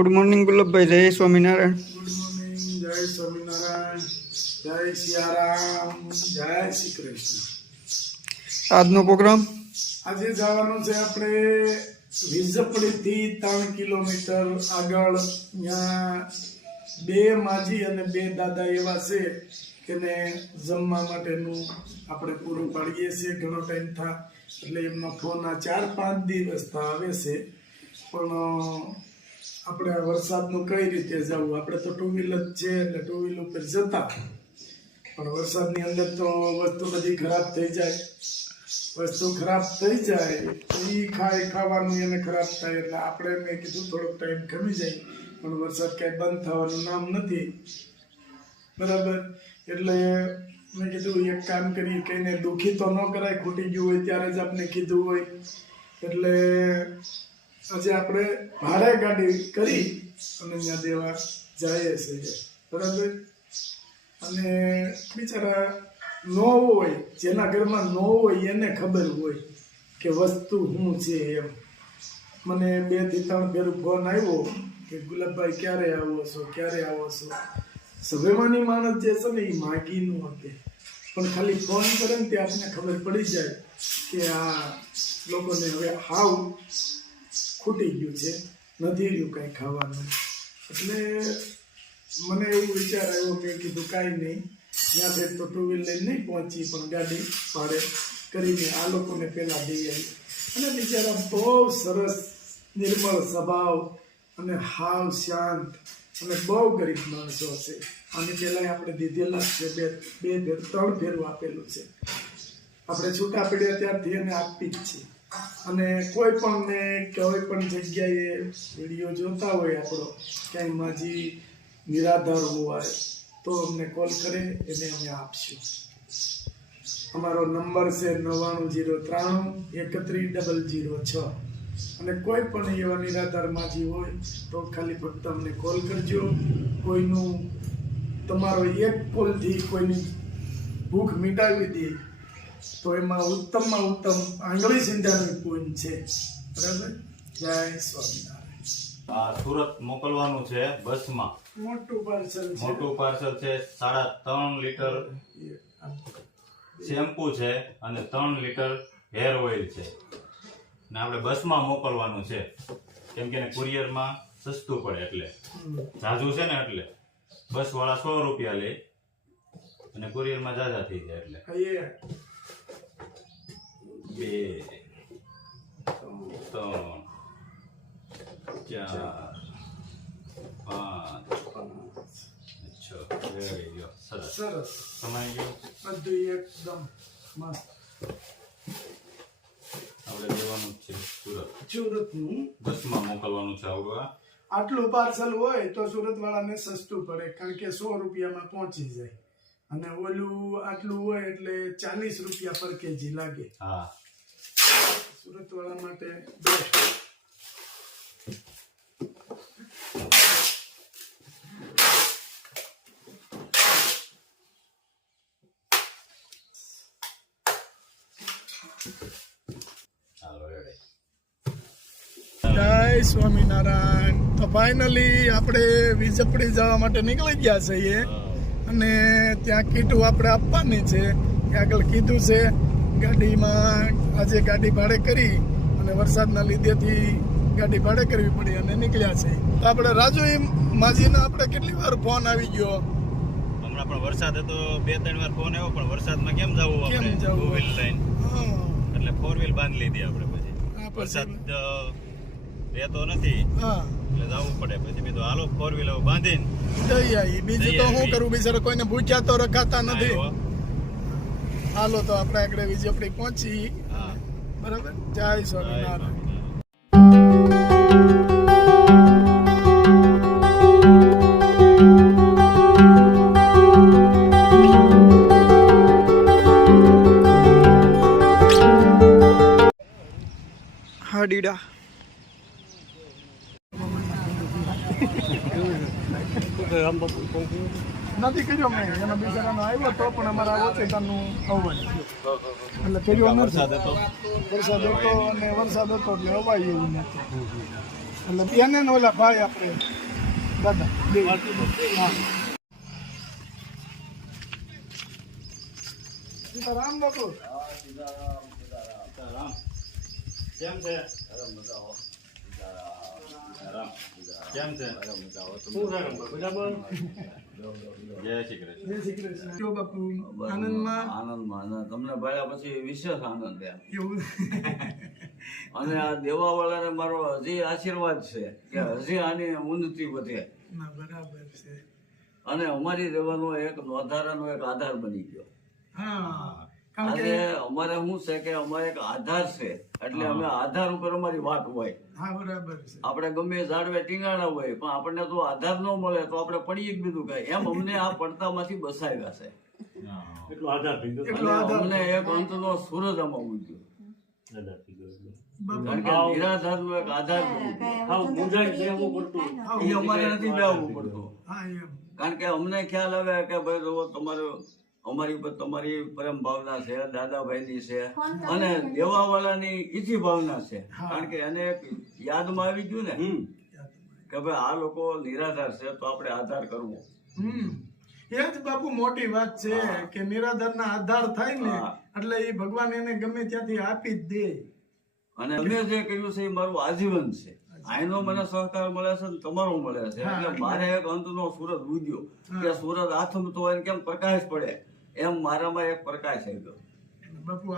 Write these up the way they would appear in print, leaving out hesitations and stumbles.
Good morning Gulabbhai, જય Swaminarayan. Good morning, જય સ્વામિનારાયણ, જય સિયારામ, જય શ્રી કૃષ્ણ. આજનો પ્રોગ્રામ આજે જવાનું છે આપણે વિઝપડીથી 3 કિલોમીટર આગળ. ત્યાં 2 માજી અને 2 દાદા એવા છે કે ને જમવા માટેનું આપણે પૂરું પાડીએ છીએ. ઘણો ટાઈમ થાય એટલે એમનો ફોન આ 4-5 દિવસ આવે છે. પણ આપણે આ વરસાદનું કઈ રીતે જવું? આપણે તો 2 વ્હીલર છે એટલે 2 વ્હીલર ઉપર જતા, પણ વરસાદની અંદર તો વસ્તુ બધી ખરાબ થઈ જાય. વસ્તુ ખરાબ થઈ જાય એ ખાવાનું એને ખરાબ થાય એટલે આપણે મેં કીધું થોડોક ટાઈમ ખમી જાય, પણ વરસાદ ક્યાંય બંધ થવાનું નામ નથી. બરાબર, એટલે મેં કીધું એક કામ કરી, કઈને દુઃખી તો ન કરાય. ખૂટી ગયું હોય ત્યારે જ આપણે કીધું હોય એટલે આજે આપણે ભાડે ગાડી કરી અને ત્યાં દેવા જઈએ છીએ. બરાબર, અને બિચારા ન હોય, જેના ઘરમાં ન હોય એને ખબર હોય કે વસ્તુ શું છે એમ. મને 2 થી 3 ફેર ફોન આવ્યો કે ગુલાબભાઈ ક્યારે આવો છો, ક્યારે આવો છો. સભેમાની માણસ જે છે ને એ માગીનું આપે, પણ ખાલી ફોન કરે ને ત્યાં આપણને ખબર પડી જાય કે આ લોકોને હવે હાવ ખૂટી ગયું છે, નથી રહ્યું કાંઈ ખાવાનું. એટલે મને એવું વિચાર આવ્યો, મેં કીધું કાંઈ નહીં, ત્યાંથી તો 2 વ્હીલર નહીં પહોંચી, પણ ગાડી ભાડે કરીને આ લોકોને પહેલાં દઈ આવી. અને બિચારા બહુ સરસ નિર્મળ સ્વભાવ અને હાવ શાંત અને બહુ ગરીબ માણસો છે. આની પહેલાં આપણે દીધેલા છે, 3 ફેરું આપેલું છે. આપણે છૂટા પડ્યા ત્યારથી એને આપી જ છે. અને કોઈ પણ ને કોઈ પણ જગ્યાએ વિડીયો જોતા હોય આપણો, ક્યાંય માજી નિરાધાર હોય તો અમને કોલ કરે, એને અમે આપશું. અમારો નંબર છે 9903313006. અને કોઈ પણ એવા નિરાધાર માજી હોય તો ખાલી ફક્ત અમને કોલ કરજો. કોઈનું તમારો એક કોલથી કોઈની ભૂખ મિટાવી દે તો એમાં ઉત્તમમાં ઉત્તમ આંગળી સિંધાનું પોઈન્ટ છે. બરાબર, જય સ્વામિનારાયણ. સુરત મોકલવાનું છે બસમાં. મોટું પાર્સલ છે. મોટું પાર્સલ છે. 3.5 લીટર શેમ્પુ છે અને 3 લીટર હેર ઓઇલ છે. ને આપણે બસમાં મોકલવાનું છે, કેમ કે કુરિયરમાં સસ્તું પડે. એટલે ઝાઝુ છે ને એટલે બસ વાળા 100 રૂપિયા લે અને કુરિયરમાં ઝાઝા થઈ જાય. એટલે 2 3 4 5 6 સરસ સમાઈ ગયું બધું એકદમ મસ્ત. આપણે દેવાનું છે સુરતનું બસમાં મોકલવાનું છે. આટલું પાર્સલ હોય તો સુરત વાળાને સસ્તું પડે, કારણ કે 100 રૂપિયામાં પહોંચી જાય. અને ઓલું આટલું હોય એટલે 40 રૂપિયા પર કેજી લાગે. હા, સુરત વાળા માટે બેસ્ટ. જય સ્વામિનારાયણ. તો ફાઇનલી આપણે વિઝપડી જવા માટે નીકળી ગયા છીએ. અને ત્યાં કીટું આપણે આપવાની છે, આગળ કીધું છે. ગાડીમાં આજે ગાડી ભાડે કરી અને વરસાદના લીધેથી ગાડી ભાડે કરવી પડી અને નીકળ્યા છે. તો આપણે રાજુ માજીના આપણે કેટલી વાર ફોન આવી ગયો. હમણાં પણ વરસાદ હતો, 2-3 વાર ફોન આવ્યો, પણ વરસાદમાં કેમ જવું આપણે? 2 વ્હીલ લઈને એટલે 4 વ્હીલ બાંધી લીધી આપણે. પછી વરસાદ રહેતો નથી એટલે જવું પડે. પછી મેં તો હાલો 4 વ્હીલ બાંધીને જઈ આવી. બીજું તો શું કરવું, બિચારા કોઈને ભૂખ્યા તો રખાતા નથી. હાલો તો આપણે આગળ વિજયપડી પહોંચી. બરાબર, જય સ્વામિનારાયણ. હા ડીડા નથી કર્યો મેં, એનો બિચારાનો આવ્યો તો પણ અમારા ઓચેતાનું અવવાય એટલે કર્યો નથી. વરસાદ હતો અને વરસાદ હતો એટલે અવાય એવું નથી. એટલે બેને ને ઓલા ભાઈ આપણે દાદા બે. હા. સીતારામ બાપુ. સીતારામ. કેમ છે? સીતારામ. કેમ છે? જય શ્રી કૃષ્ણ. જય શ્રી કૃષ્ણ. કયો બાપુ આનંદમાં? આનંદમાં અને તમને ભણ્યા પછી વિશેષ આનંદ એમ. એવું અને આ દેવાવાળાને મારો હજી આશીર્વાદ છે કે હજી આની ઉન્નતિ વધે ના બરાબર છે. અને અમારી રહેવાનો એક વધારાનો એક આધાર બની ગયો. હા કારણ આજે કે અમારે શું છે કે અમારે એક આધાર છે એટલે અમે આધાર ઉપર અમારી વાત હોય. હા બરાબર છે. આપણે ગમે ઝાડવે ટીંગાણા હોય પણ આપણને તો આધાર ન મળે તો આપણે પડીએ જ બીજું કઈ. એમ અમને આ પડતામાંથી બસાવ્યા છે. એટલો અને આધાર અમને એક અંતનો સૂરજ આમાં ઉગ્યો. બાપુ કારણ કે નિરાધારનો એક આધાર બની ગયો. એ અમારે નથી બેહવું પડતું. હા એમ કારણ કે અમને ખ્યાલ આવે કે ભાઈ જો તમારે અમારી ઉપર તમારી પરમ ભાવના છે, દાદાભાઈની છે અને દેવાવાળાની ઈચ્છી ભાવના છે. કારણ કે એને એક યાદમાં આવી ગયું ને કે ભાઈ આ લોકો નિરાધાર છે તો આપણે આધાર કરવો. એ જ બાપુ મોટી વાત છે કે નિરાધારના આધાર થાય ને એટલે એ ભગવાન એને ગમે ત્યાંથી આપી જ દે. અને અમે જે કર્યું છે એ મારું આજીવન છે. આનો મને સહકાર મળે છે ને તમારો મળે છે એટલે મારે એક અંતનો સૂરજ ઉગ્યો કે સૂરજ આથમતો હોય કેમ પ્રકાશ પડે એમ મારામાં એક પ્રકાશ આવ્યો. બાપુ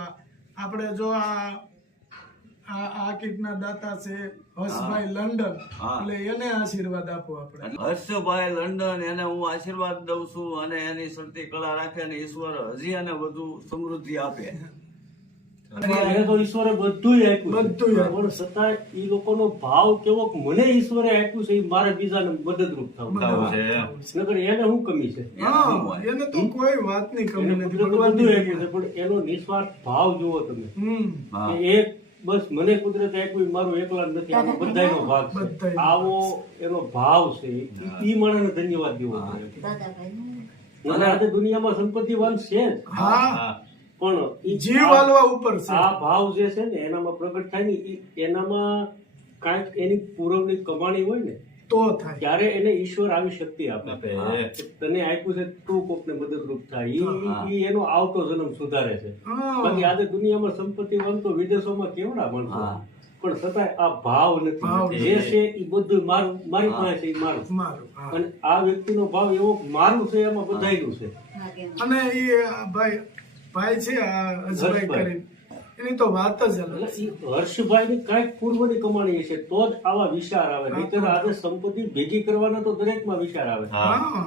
આપણે જો આ કીટના દાતા છે હર્ષભાઈ લંડન એટલે એને આશીર્વાદ આપો આપણે. હર્ષભાઈ લંડન એને હું આશીર્વાદ દઉં છું અને એની શક્તિ કળા રાખે ને ઈશ્વર હજી એને વધુ સમૃદ્ધિ આપે. મને તો ઈશ્વરે બધું આપ્યું બધું પણ છતાં ઈ લોકોનો ભાવ કેવો મને ઈશ્વરે આપ્યું છે એ મારે બીજાને મદદરૂપ થવું નકર એને શું કમી છે હા એને તો કોઈ વાતની કમી એને નથી. કુદરતે બધું આપ્યું છે પણ એનો નિસ્વાર્થ ભાવ જુઓ તમે કે એક બસ મને કુદરતે આપ્યું એ મારું એકલા જ નથી આમાં બધાયનો ભાગ છે. બધાયનો આવો એનો ભાવ છે ઈ માણસને ધન્યવાદ દેવો પડે. અને આજે દુનિયામાં સંપત્તિવાન છે જ હા પણ ઈ જીવ વાલવા ઉપર છે. આ ભાવ જે છે ને એનામાં પ્રગટ થાય ને એનામાં કાંઈક એની પૂરવની કમાણી હોય ને તો થાય ત્યારે એને ઈશ્વર આવી શક્તિ આપે તને આપ્યું છે તું કોકને મદદરૂપ થાય ઈ એનો આવતો જન્મ સુધારે છે. બાકી આજે દુનિયામાં સંપત્તિવાન તો વિદેશોમાં કેવડા માણસો પણ છતાંય આ ભાવ નથી. જે છે એ બધું મારું મારી પાસે છે એ મારું મારું હા. અને આ વ્યક્તિનો ભાવ એવો મારું છે એમાં બધાયનું છે. અને એ ભાઈ છે આ હર્ષભાઈ કરીને એની તો વાત જ અલગ એટલે છે. ઈ હર્ષભાઈની કાંઈક પૂર્વની કમાણી હશે તો જ આવા વિચાર આવે નહીંતર આજે સંપત્તિ ભેગી કરવાના તો દરેકમાં વિચાર આવે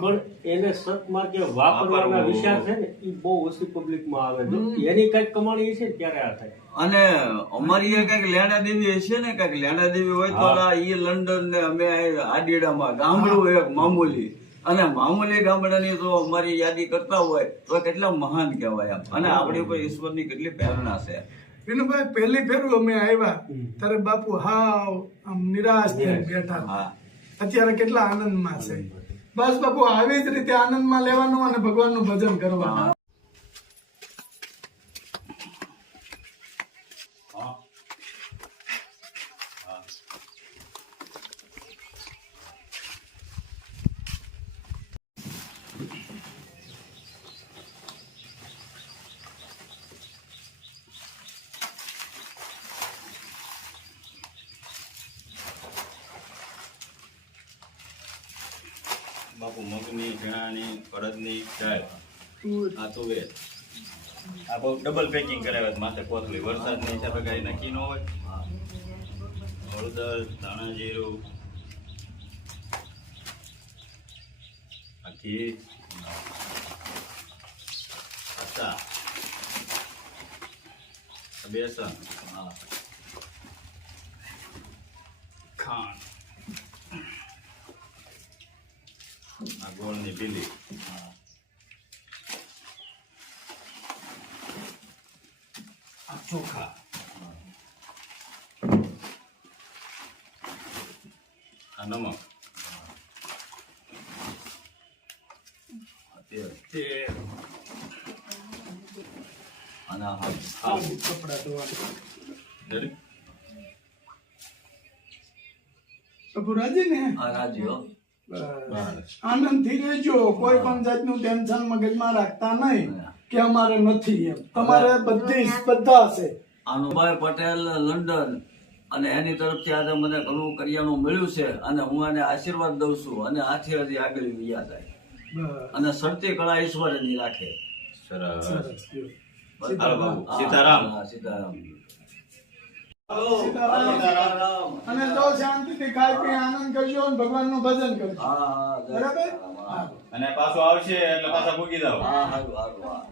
પણ એને સત્માર્ગે વાપરવાના વિચાર છે ને એ બહુ ઓછી પબ્લિકમાં આવે જો એની કઈક કમાણી હશે ને ત્યારે આ થાય. અને અમારી કઈક લેણા દેવી હશે ને કઈક લેણા દેવી હોય તો ઈ લંડન ને અમે આડીડામાં ગામડું એક મામૂલી અને મામૂલી ગામડાની જો અમારી યાદી કરતા હોય તો કેટલા મહાન કહેવાય. અને આપણી ઉપર ઈશ્વરની કેટલી પ્રેરણા છે. વિનુભાઈ પહેલી ફેરું અમે આવ્યા ત્યારે બાપુ હાવ આમ નિરાશ થઈને બેઠા. અત્યારે કેટલા આનંદમાં છે. બસ બાપુ આવી જ રીતે આનંદમાં લેવાનું અને ભગવાનનું ભજન કરવાનું. બાપુ મગની ચણાની અડદની દાળ આ તુવેર આ બહુ ડબલ પેકિંગ કરાવ્યા માથે કોથળી વરસાદની હિસાબે કઈ નક્કી ન હોય. હળદર, ધાણા જીરું, આ ઘી, આ બેસન, ખાંડ, આ ગોળની પીલી, આ ચોખા, આ નમક, આ તેલ, અને કપડા ધોવાના. દરેક બાપુ રાજી ને આ રાજી હો. આનંદથી રહેજો, કોઈ પણ જાતનું ટેન્શન મગજમાં રાખતા નહીં કે અમારે નથી એમ. તમારે બધા છે. આનુભાઈ પટેલ લંડન અને એની તરફથી આજે મને ઘણું કરિયાણું મળ્યું છે અને હું એને આશીર્વાદ દઉં છું અને આથી હજી આગળ યાદ આવે અને સરતી કળા ઈશ્વરની રાખે. સરસ. સરસ. હાલો બાબુ, સીતારામ. હા, સીતારામ. સીતારામ. અને જો શાંતિથી ખાઈ પી આનંદ કરજો અને ભગવાનનું ભજન કરજો. હા, હા, જય બરાબર? સીતારામ. હા, અને પાછો આવશે એટલે પાછા મૂકી દઉં. હા, હારું, હારું, હા.